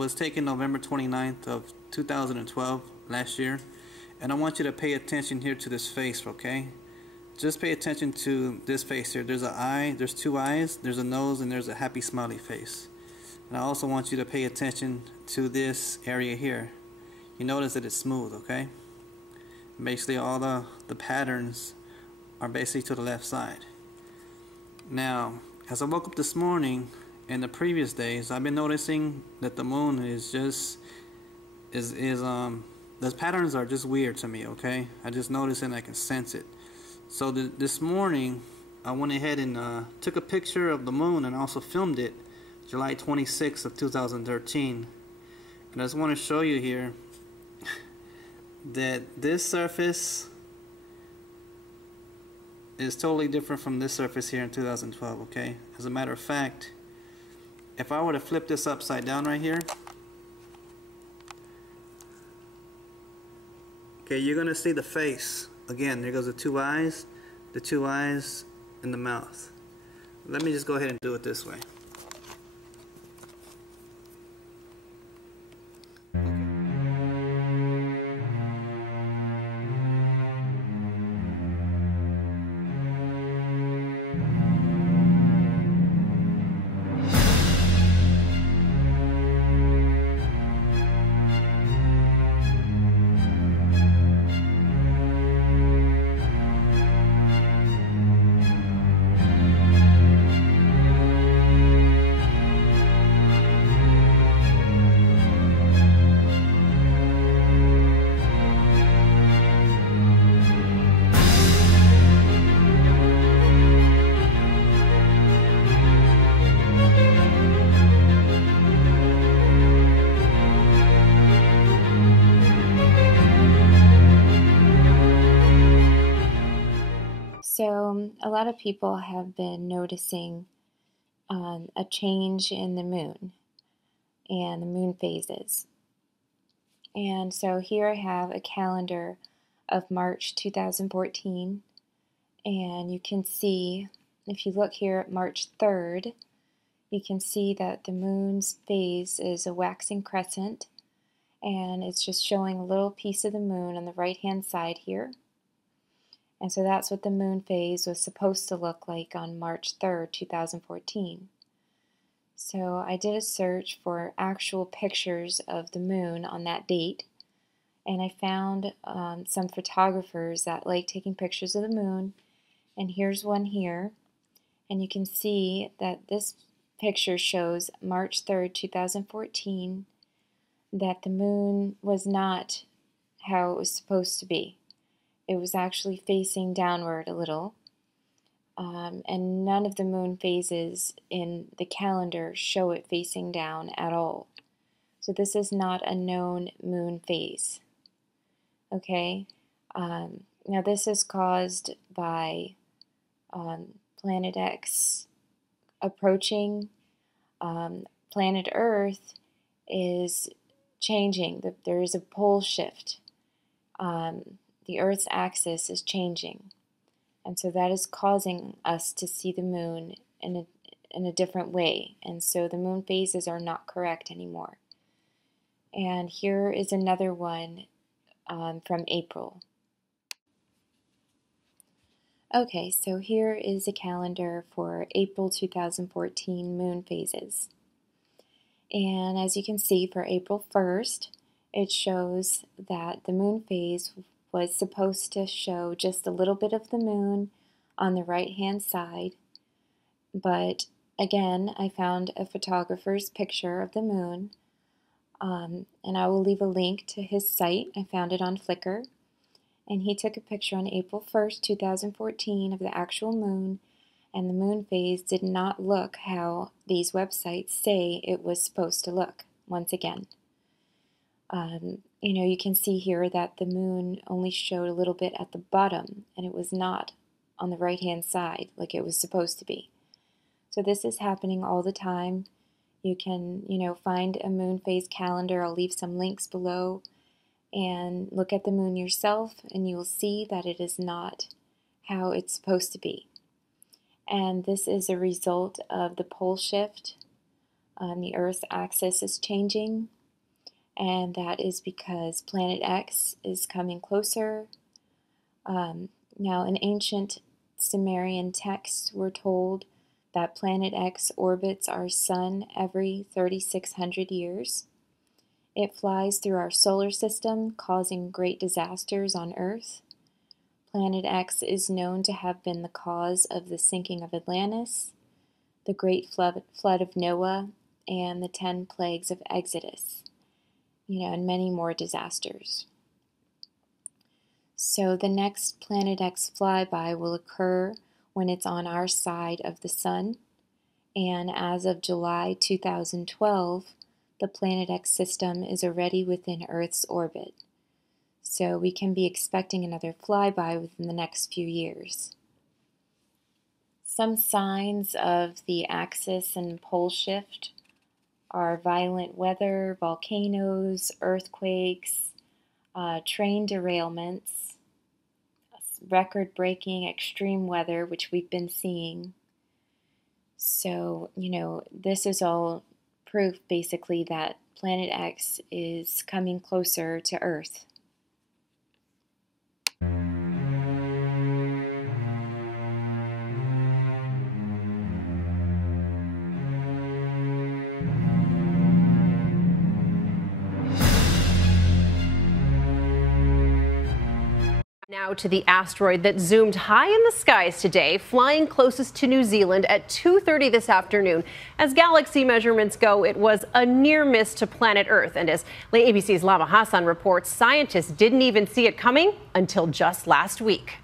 was taken November 29th of 2012, last year. And I want you to pay attention here to this face, okay? Just pay attention to this face here. There's an eye, there's two eyes, there's a nose, and there's a happy smiley face. And I also want you to pay attention to this area here. You notice that it's smooth, okay? Basically all the patterns are basically to the left side. Now, as I woke up this morning, in the previous days, I've been noticing that the moon is just, those patterns are just weird to me, okay? I just notice it and I can sense it. So this morning, I went ahead and took a picture of the moon and also filmed it July 26th of 2013. And I just want to show you here that this surface is totally different from this surface here in 2012, okay? As a matter of fact, if I were to flip this upside down right here, okay, you're gonna see the face. Again, there goes the two eyes and the mouth. Let me just go ahead and do it this way. So a lot of people have been noticing a change in the moon and the moon phases. And so here I have a calendar of March 2014, and you can see, if you look here at March 3rd, you can see that the moon's phase is a waxing crescent, and it's just showing a little piece of the moon on the right hand side here. And so that's what the moon phase was supposed to look like on March 3rd, 2014. So I did a search for actual pictures of the moon on that date, and I found some photographers that like taking pictures of the moon, and here's one here, and you can see that this picture shows March 3rd, 2014, that the moon was not how it was supposed to be. It was actually facing downward a little, and none of the moon phases in the calendar show it facing down at all. So this is not a known moon phase. Okay, now this is caused by Planet X approaching. Planet Earth is changing. There is a pole shift. The Earth's axis is changing, and so that is causing us to see the moon in a different way, and so the moon phases are not correct anymore. And here is another one from April. Okay, so here is a calendar for April 2014 moon phases. And as you can see, for April 1st, it shows that the moon phase was supposed to show just a little bit of the moon on the right hand side, but again I found a photographer's picture of the moon, and I will leave a link to his site. I found it on Flickr, and he took a picture on April 1st, 2014 of the actual moon, and the moon phase did not look how these websites say it was supposed to look once again. You know, you can see here that the moon only showed a little bit at the bottom, and it was not on the right hand side like it was supposed to be. So this is happening all the time. You can, find a moon phase calendar. I'll leave some links below, and look at the moon yourself, and you will see that it is not how it's supposed to be. And this is a result of the pole shift The Earth's axis is changing, and that is because Planet X is coming closer. Now, in ancient Sumerian texts, we're told that Planet X orbits our Sun every 3,600 years. It flies through our solar system, causing great disasters on Earth. Planet X is known to have been the cause of the sinking of Atlantis, the Great Flood of Noah, and the 10 plagues of Exodus, and many more disasters. So the next Planet X flyby will occur when it's on our side of the Sun, and as of July 2012, the Planet X system is already within Earth's orbit. So we can be expecting another flyby within the next few years. Some signs of the axis and pole shift are violent weather, volcanoes, earthquakes, train derailments, record-breaking extreme weather, which we've been seeing. So, this is all proof, basically, that Planet X is coming closer to Earth. Now to the asteroid that zoomed high in the skies today, flying closest to New Zealand at 2:30 this afternoon. As galaxy measurements go, it was a near miss to planet Earth. And as ABC's Lama Hassan reports, scientists didn't even see it coming until just last week.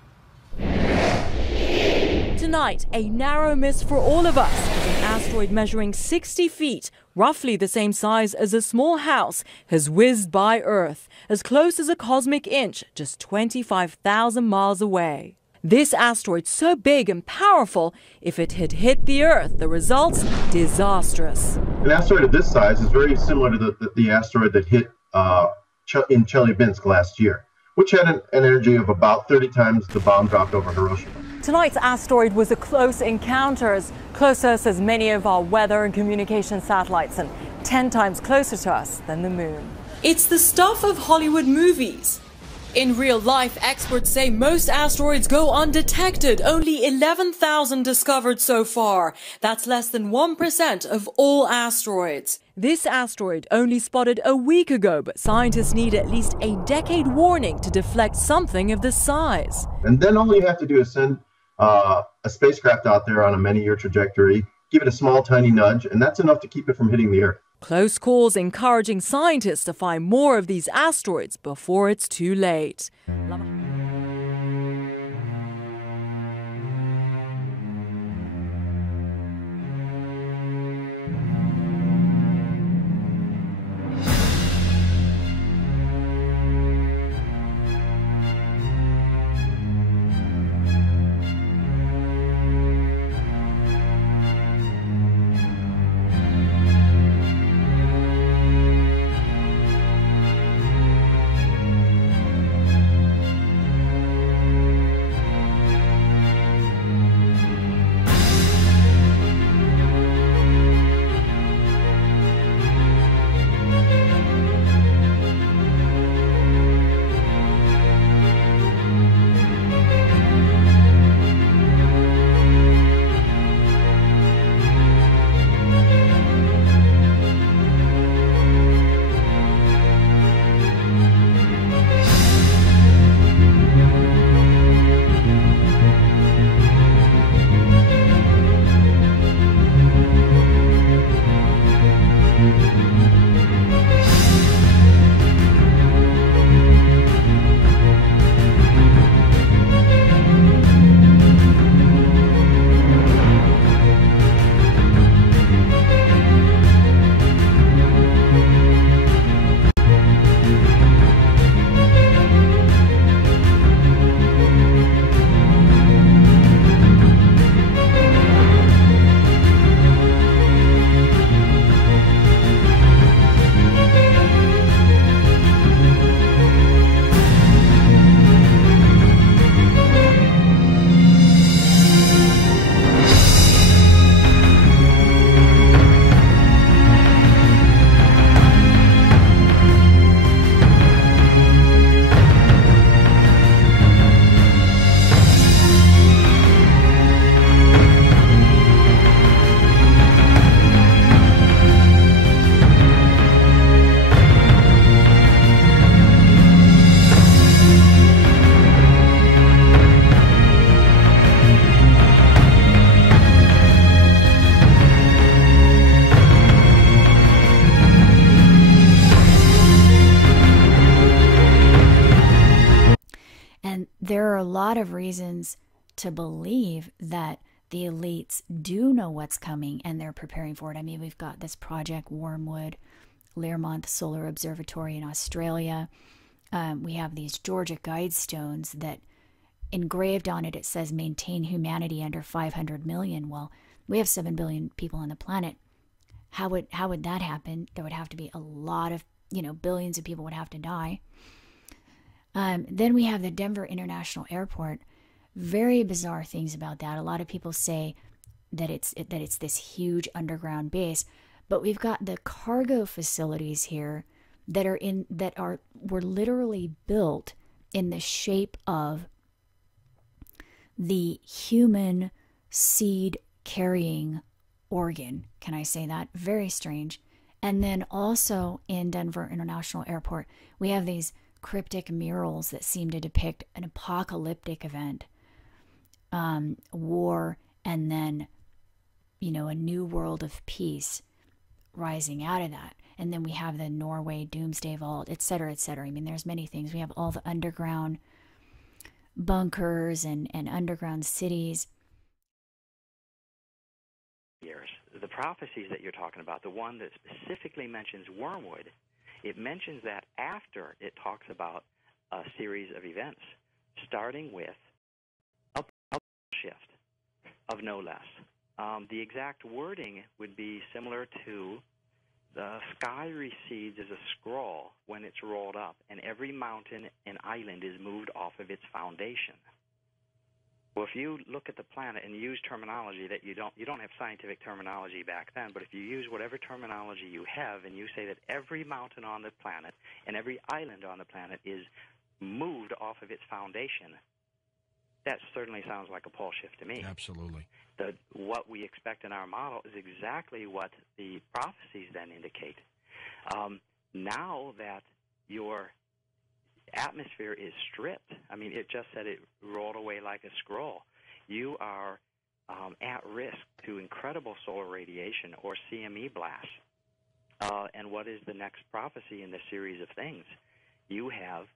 Tonight, a narrow miss for all of us as an asteroid measuring 60 feet, roughly the same size as a small house, has whizzed by Earth, as close as a cosmic inch, just 25,000 miles away. This asteroid so big and powerful, if it had hit the Earth, the results disastrous. An asteroid of this size is very similar to the asteroid that hit in Chelyabinsk last year, which had an energy of about 30 times the bomb dropped over Hiroshima. Tonight's asteroid was a close encounter, as closest as many of our weather and communication satellites, and 10 times closer to us than the moon. It's the stuff of Hollywood movies. In real life, experts say most asteroids go undetected, only 11,000 discovered so far. That's less than 1% of all asteroids. This asteroid only spotted a week ago, but scientists need at least a decade warning to deflect something of this size. And then all you have to do is send a spacecraft out there on a many-year trajectory, give it a small, tiny nudge, and that's enough to keep it from hitting the Earth. Close calls encouraging scientists to find more of these asteroids before it's too late. lot of reasons to believe that the elites do know what's coming and they're preparing for it. I mean, we've got this Project Wormwood, Learmonth Solar Observatory in Australia. We have these Georgia Guidestones that engraved on it says maintain humanity under 500 million. Well, we have 7 billion people on the planet. How would that happen? There would have to be a lot of, billions of people would have to die. Then we have the Denver International Airport. Very bizarre things about that. A lot of people say that it's this huge underground base, but we've got the cargo facilities here that were literally built in the shape of the human seed carrying organ. Can I say that? Very strange. And then also in Denver International Airport, we have these cryptic murals that seem to depict an apocalyptic event, war, and then, a new world of peace rising out of that. And then we have the Norway Doomsday Vault, et cetera, et cetera. I mean, there's many things. We have all the underground bunkers and underground cities. Years. The prophecies that you're talking about, the one that specifically mentions Wormwood, it mentions that after it talks about a series of events, starting with a shift of no less. The exact wording would be similar to the sky recedes as a scroll when it's rolled up, and every mountain and island is moved off of its foundation. Well, if you look at the planet and use terminology that you don't have scientific terminology back then, but if you use whatever terminology you have and you say that every mountain on the planet and every island on the planet is moved off of its foundation, that certainly sounds like a pole shift to me. Absolutely. What we expect in our model is exactly what the prophecies then indicate. Now that your atmosphere is stripped, I mean, it just said it rolled away like a scroll. You are at risk to incredible solar radiation or CME blasts. And what is the next prophecy in this series of things? You have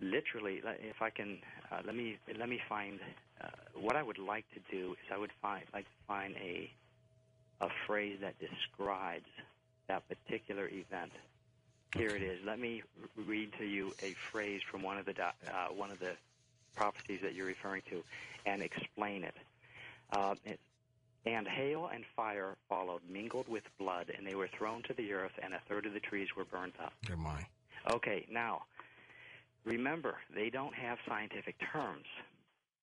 literally, if I can, let me find. What I would like to do is I would like to find a phrase that describes that particular event. Here it is. Let me read to you a phrase from one of the prophecies that you're referring to, and explain it. And hail and fire followed, mingled with blood, and they were thrown to the earth, and a third of the trees were burnt up. Good my. Okay, now remember, they don't have scientific terms.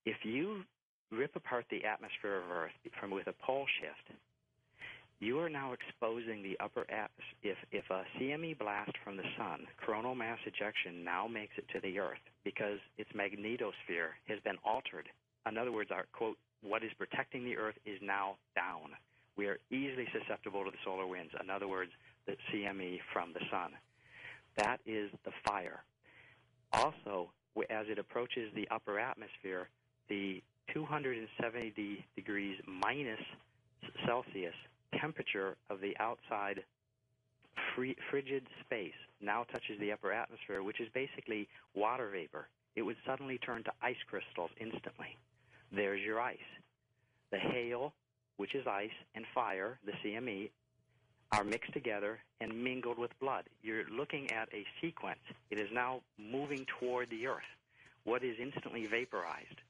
If you rip apart the atmosphere of Earth with a pole shift, you are now exposing the upper atmosphere. If a CME blast from the sun, coronal mass ejection, now makes it to the Earth because its magnetosphere has been altered. In other words, our quote, what is protecting the Earth is now down. We are easily susceptible to the solar winds. In other words, the CME from the sun. That is the fire. Also, as it approaches the upper atmosphere, the 270 degrees minus Celsius temperature of the outside frigid space now touches the upper atmosphere, which is basically water vapor. It would suddenly turn to ice crystals instantly. There's your ice. The hail, which is ice, and fire, the CME, are mixed together and mingled with blood. You're looking at a sequence. It is now moving toward the Earth. What is instantly vaporized?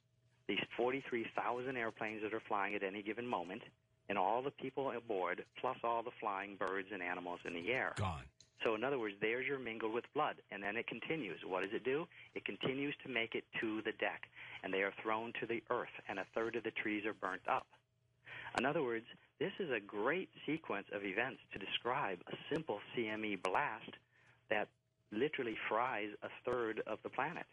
These 43,000 airplanes that are flying at any given moment, and all the people aboard, plus all the flying birds and animals in the air. Gone. So in other words, there's your mingled with blood, and then it continues. What does it do? It continues to make it to the deck, and they are thrown to the earth, and a third of the trees are burnt up. In other words, this is a great sequence of events to describe a simple CME blast that literally fries a third of the planet.